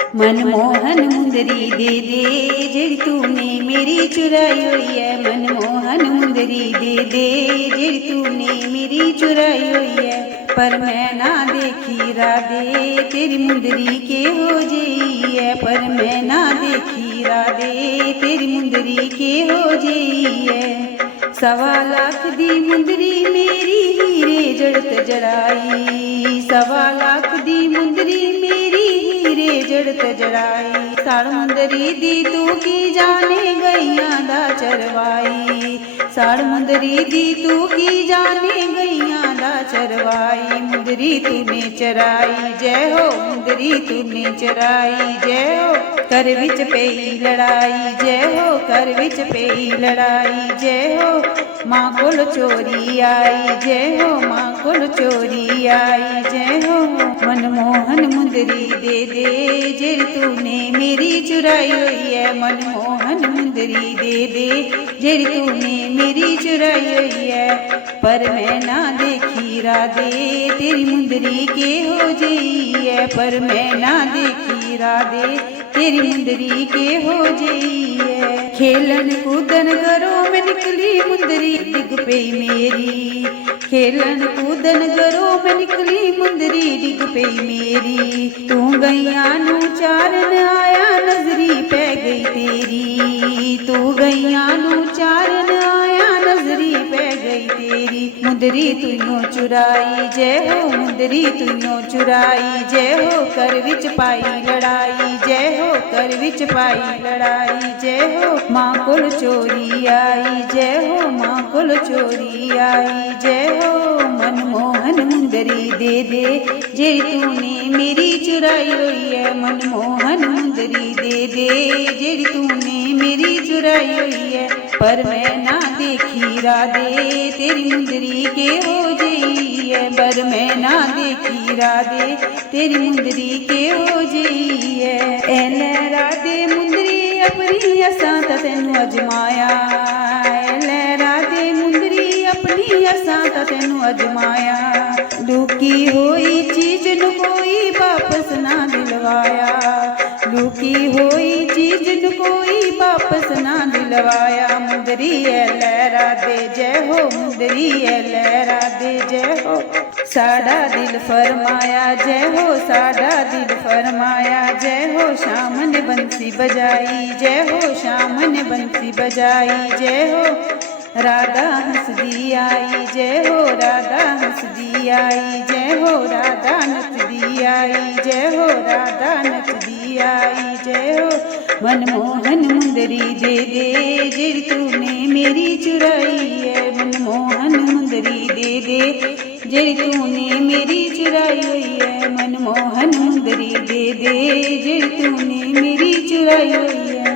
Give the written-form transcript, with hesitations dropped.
मनमोहन मुंदरी दे दे जेड़ी तूने मेरी चुराई हुई है। मनमोहन मुंदरी दे दे जेड़ी तूने मेरी चुराई हुई है। पर मैं ना देखी राधे तेरी मुंदरी के हो जई है। पर मैं ना देखी राधे तेरी मुंदरी के हो जई है। 1.25 लाख दी मुंदरी मेरी हीरे जड़त जड़ाई। 1.25 लाख दी मुंदरी मेरी हीरे जड़त जड़ाई। साड़ मुंदरी दी तू की जाने गईयां दा चरवाई। साड़ मुंदरी दी तू की जाने गईयां दा चरवाई। मुंदरी तूने चराई जय हो, मुंदरी तूने चराई जय हो। कर विच पई लड़ाई जय हो, कर विच पई लड़ाई जय हो। मां कोल चोरी आई जय हो, मां कोल चोरी आई जय हो। मनमोहन मुंदरी दे दे जेड़ी तूने मेरी चुराई हुई है। मनमोहन मुंदरी दे दे जेड़ी तूने मेरी चुराई हुई है। पर मैं ना देखी राधे तेरी मुंदरी के हो जई है। पर मैं ना देखी राधे तेरी मुंदरी के हो जई है। खेलन कूदन घरों में निकली मुंदरी डिग पई मेरी। खेलन कूदन घरों में निकली मुंदरी डिग पई मेरी। तू गईयां नू चारन आया नजरी पै गई तेरी। तू गईयां नू चारन आया नजरी पै गई तेरी। मुंदरी तूनो चुराई जय हो, मुंदरी तूनो चुराई जय हो। कर विच पाई लड़ाई जय हो, कर विच पाई लड़ाई जय हो। मां कोल चोरी आई जय हो, मां कोल चोरी आई जय हो। मनमोहन मुंदरी दे दे जेड़ी तूने मेरी चुराई हुई है। मनमोहन मुंदरी दे दे जेड़ी तूने मेरी चुराई हुई है। पर मैं ना देखी राधे तेरी मुंदरी के हो जई है। पर मैं ना देखी राधे तेरी मुंदरी के हो जई है। एले राधे मुंदरी अपनी असां ता तैनू अजमाया। एले राधे मुंदरी अपनी असां ता तैनू अजमाया। लुकी होई चीज नू कोई वापस ना दिलवाया। लुकी होई चीज नू कोई वापस ना दिलवाया। मुंदरी एले राधे जय हो, मुंदरी एले राधे जय हो। साड़ा दिल फरमाया जय हो, साड़ा दिल फरमाया जय हो। शाम ने बंसी बजाई जय हो, शाम ने बंसी बजाई जय हो। राधा हंसदी आई जय हो, राधा हंसदी आई जय हो। राधा नचदी आई जय हो, राधा नचदी आई जय हो। मनमोहन मुंदरी दे दे जेड़ी तूने मेरी चुराई है। मनमोहन मुंदरी दे दे जेड़ी तूने मेरी चुराई हुई है। मनमोहन मुंदरी दे दे जेड़ी तूने मेरी चुराई हुई है।